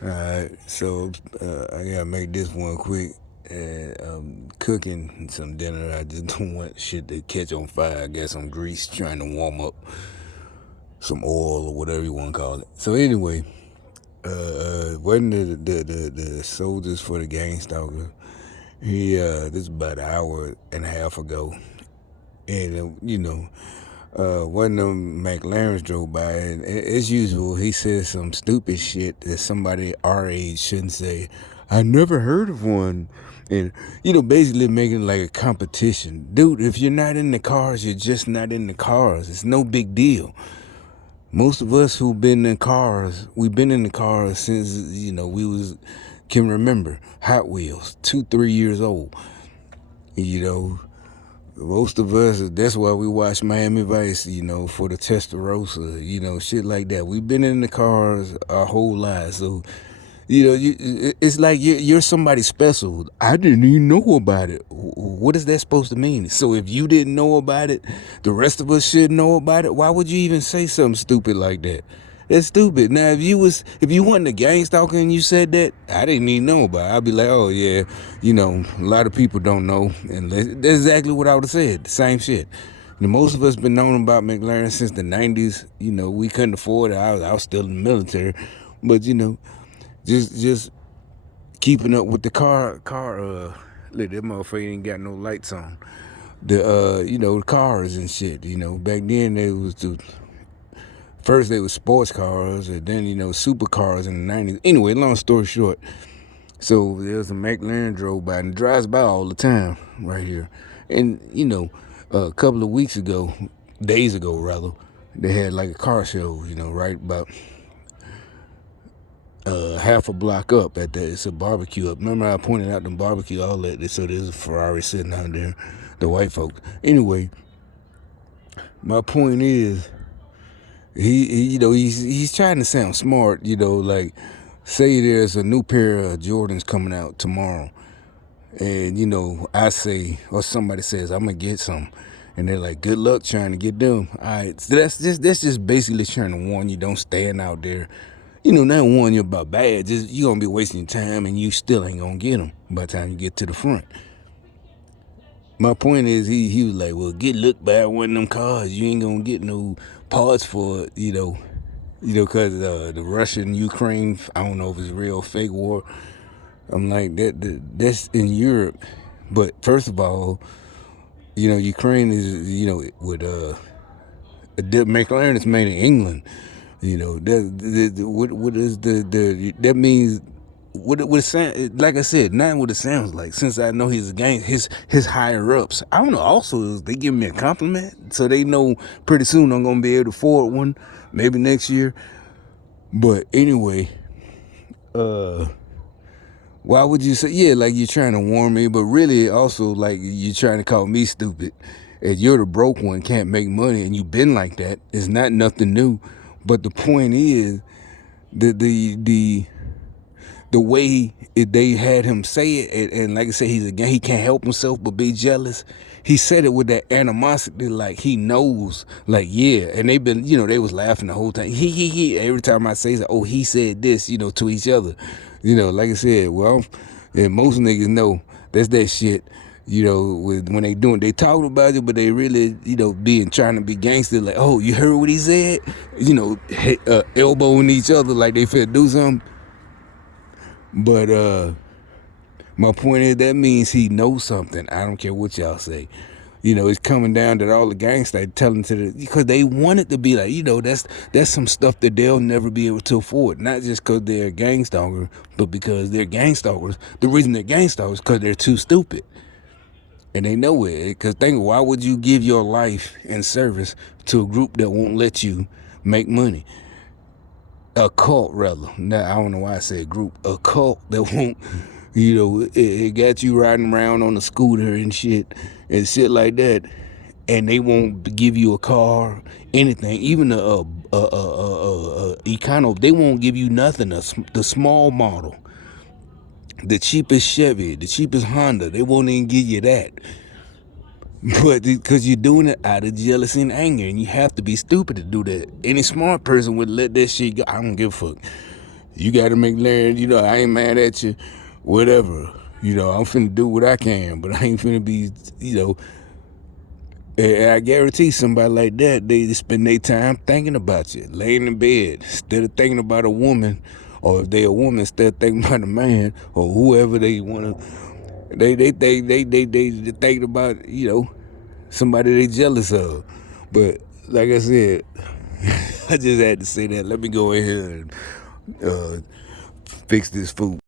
Alright, so I gotta make this one quick. I'm cooking some dinner. I just don't want shit to catch on fire. I got some grease trying to warm up some oil or whatever you want to call it. So anyway, wasn't the soldiers for the gang stalker? This is about an hour and a half ago, and one of them McLarens drove by, and as usual, he says some stupid shit that somebody our age shouldn't say. I never heard of one. And, basically making like a competition. Dude, if you're not in the cars, you're just not in the cars. It's no big deal. Most of us who've been in cars, we've been in the cars since, can remember. Hot Wheels, 2-3 years old. Most of us, that's why we watch Miami Vice, for the Testarossa, shit like that. We've been in the cars our whole lives. So, it's like you're somebody special. I didn't even know about it. What is that supposed to mean? So if you didn't know about it, the rest of us should know about it. Why would you even say something stupid like that? That's stupid. Now, if you wasn't a gang stalker and you said that, I didn't even know about it. I'd be like, oh yeah, a lot of people don't know, and that's exactly what I would have said. The same shit. Most of us been knowing about McLaren since the '90s. We couldn't afford it. I was still in the military, but just keeping up with the car. Look, that motherfucker ain't got no lights on. The cars and shit. Back then first they were sports cars, and then supercars in the '90s. Anyway, long story short, so there was a McLaren drove by and drives by all the time right here, and a couple of days ago rather, they had like a car show. Right about half a block up it's a barbecue up. Remember I pointed out the barbecue outlet, so there's a Ferrari sitting out there, the white folks. Anyway, my point is, he's trying to sound smart, like say there's a new pair of Jordans coming out tomorrow, and I say, or somebody says, I'm gonna get some, and they're like, good luck trying to get them. All right, so that's just basically trying to warn you, don't stand out there. Not warn you about bad, just you're gonna be wasting your time and you still ain't gonna get them by the time you get to the front. My point is, he was like, well, get looked by one of them cars. You ain't gonna get no parts for it, because the Russian-Ukraine, I don't know if it's real or fake war. I'm like, that's in Europe. But first of all, Ukraine is, with McLaren is made in England. What is that means? What it sound like? I said, not what it sounds like. Since I know he's against his higher ups, I don't know. Also, they give me a compliment, so they know pretty soon I'm gonna be able to afford one, maybe next year. But anyway, why would you say, yeah, like you're trying to warn me, but really also like you're trying to call me stupid, and you're the broke one, can't make money, and you've been like that. It's not nothing new. But the point is, the way they had him say it, and like I said, he can't help himself but be jealous. He said it with that animosity, like he knows, like yeah. And they've been, they was laughing the whole time. He. Every time I say, oh, he said this, to each other, like I said. Well, and most niggas know that's that shit. When they talk about it, but they really, trying to be gangster, like, oh, you heard what he said? Elbowing each other like they finna do something. But my point is, that means he knows something. I don't care what y'all say. It's coming down that all the gangsters telling because they want it to be like, that's some stuff that they'll never be able to afford. Not just because they're a gang stalker, but because they're gang stalkers. The reason they're gang stalkers is because they're too stupid. And they know it, because why would you give your life and service to a group that won't let you make money? A cult, rather. Now, I don't know why I said group. A cult that won't, it got you riding around on a scooter and shit like that, and they won't give you a car, anything, even a econo. They won't give you nothing. The small model. The cheapest Chevy, the cheapest Honda, they won't even give you that. But because you're doing it out of jealousy and anger, and you have to be stupid to do that. Any smart person would let that shit go. I don't give a fuck. You got to make learn. I ain't mad at you, whatever. I'm finna do what I can, but I ain't finna be, and I guarantee somebody like that, they spend their time thinking about you, laying in bed, instead of thinking about a woman, or if they a woman, instead of thinking about a man, or whoever they want to, they thinking about, somebody they jealous of. But like I said, I just had to say that. Let me go in here and fix this food.